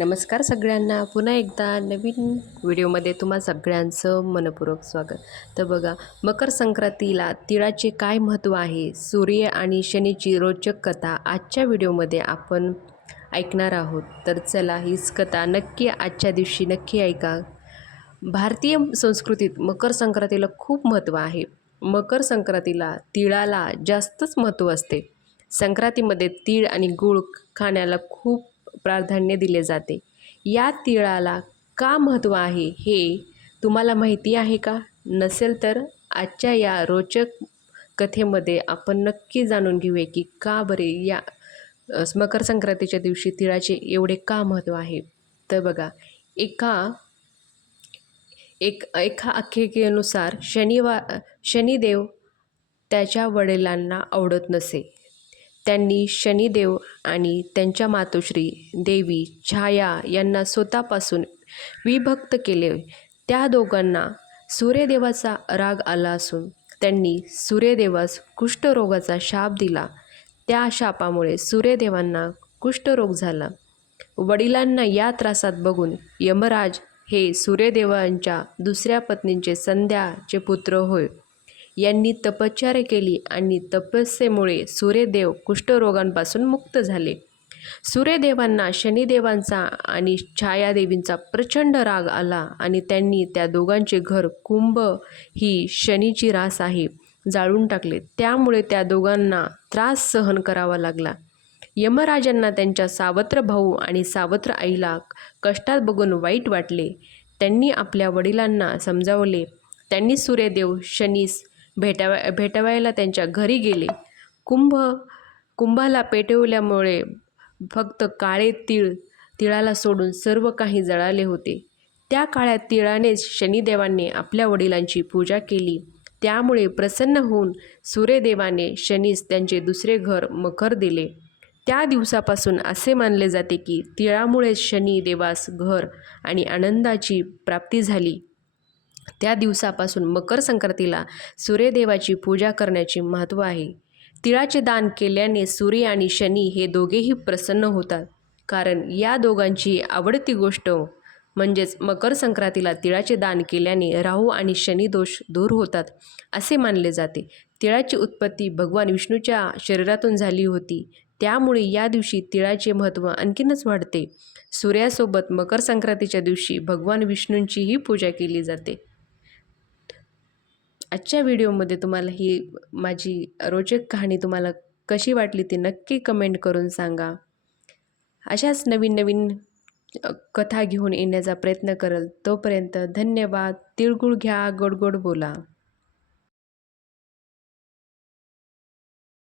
नमस्कार सगळ्यांना. पुन्हा एकदा नवीन व्हिडिओमध्ये तुम्हा सगळ्यांचं मनपूर्वक स्वागत. तर बघा मकर संक्रांतीला तिळाचे काय महत्त्व आहे? सूर्य आणि शनीची रोचक कथा आजच्या व्हिडिओमध्ये आपण ऐकणार आहोत. तर चला हीच कथा नक्की आजच्या दिवशी नक्की ऐका. भारतीय संस्कृतीत मकर संक्रांतीला खूप महत्त्व आहे. मकर संक्रांतीला तिळाला जास्तच महत्त्व असते. संक्रांतीमध्ये तीळ आणि गूळ खाण्याला खूप प्राधान्य दिले जाते. या तिळाला का महत्त्व आहे हे तुम्हाला माहिती आहे का? नसेल तर आजच्या या रोचक कथेमध्ये आपण नक्की जाणून घेऊया की का बरे या मकर संक्रांतीच्या दिवशी तिळाचे एवढे का महत्त्व आहे. तर बघा एका एक एका आख्यायिकेनुसार शनिवार शनिदेव त्याच्या वडिलांना आवडत नसे. त्यांनी शनिदेव आणि त्यांच्या मातोश्री देवी छाया यांना स्वतःपासून विभक्त केले. त्या दोघांना सूर्यदेवाचा राग आला असून त्यांनी सूर्यदेवास कुष्ठरोगाचा शाप दिला. त्या शापामुळे सूर्यदेवांना कुष्ठरोग झाला. वडिलांना या त्रासात बघून यमराज हे सूर्यदेवांच्या दुसऱ्या पत्नींचे संध्याचे पुत्र होय. यांनी तपश्चर्या केली आणि तपस्येमुळे सूर्यदेव कुष्ठरोगांपासून मुक्त झाले. सूर्यदेवांना शनिदेवांचा आणि छायादेवींचा प्रचंड राग आला आणि त्यांनी त्या दोघांचे घर कुंभ ही शनीची रास आहे जाळून टाकले. त्यामुळे त्या दोघांना त्रास सहन करावा लागला. यमराजांना त्यांच्या सावत्र भाऊ आणि सावत्र आईला कष्टात बघून वाईट वाटले. त्यांनी आपल्या वडिलांना समजावले. त्यांनी सूर्यदेव शनीस भेटावा भेटवायला त्यांच्या घरी गेले. कुंभ कुंभाला पेटवल्यामुळे फक्त काळे तीळ तिळाला सोडून सर्व काही जळाले होते. त्या काळ्या तिळानेच शनिदेवांनी आपल्या वडिलांची पूजा केली. त्यामुळे प्रसन्न होऊन सूर्यदेवाने शनीस त्यांचे दुसरे घर मकर दिले. त्या दिवसापासून असे मानले जाते की तिळामुळेच शनी देवास घर आणि आनंदाची प्राप्ती झाली. त्या दिवसापासून मकर संक्रांतीला सूर्यदेवाची पूजा करण्याचे महत्त्व आहे. तिळाचे दान केल्याने सूर्य आणि शनी हे दोघेही प्रसन्न होतात. कारण या दोघांची आवडती गोष्ट म्हणजेच मकर संक्रांतीला तिळाचे दान केल्याने राहू आणि शनी दोष दूर होतात असे मानले जाते. तिळाची उत्पत्ती भगवान विष्णूच्या शरीरातून झाली होती. त्यामुळे या दिवशी तिळाचे महत्त्व आणखीनच वाढते. सूर्यासोबत मकर संक्रांतीच्या दिवशी भगवान विष्णूंचीही पूजा केली जाते. आजच्या व्हिडिओमध्ये तुम्हाला ही माझी रोचक कहाणी तुम्हाला कशी वाटली ती नक्की कमेंट करून सांगा. अशाच नवीन नवीन कथा घेऊन येण्याचा प्रयत्न करल तोपर्यंत धन्यवाद. तिळगुळ घ्या गोड गोड बोला.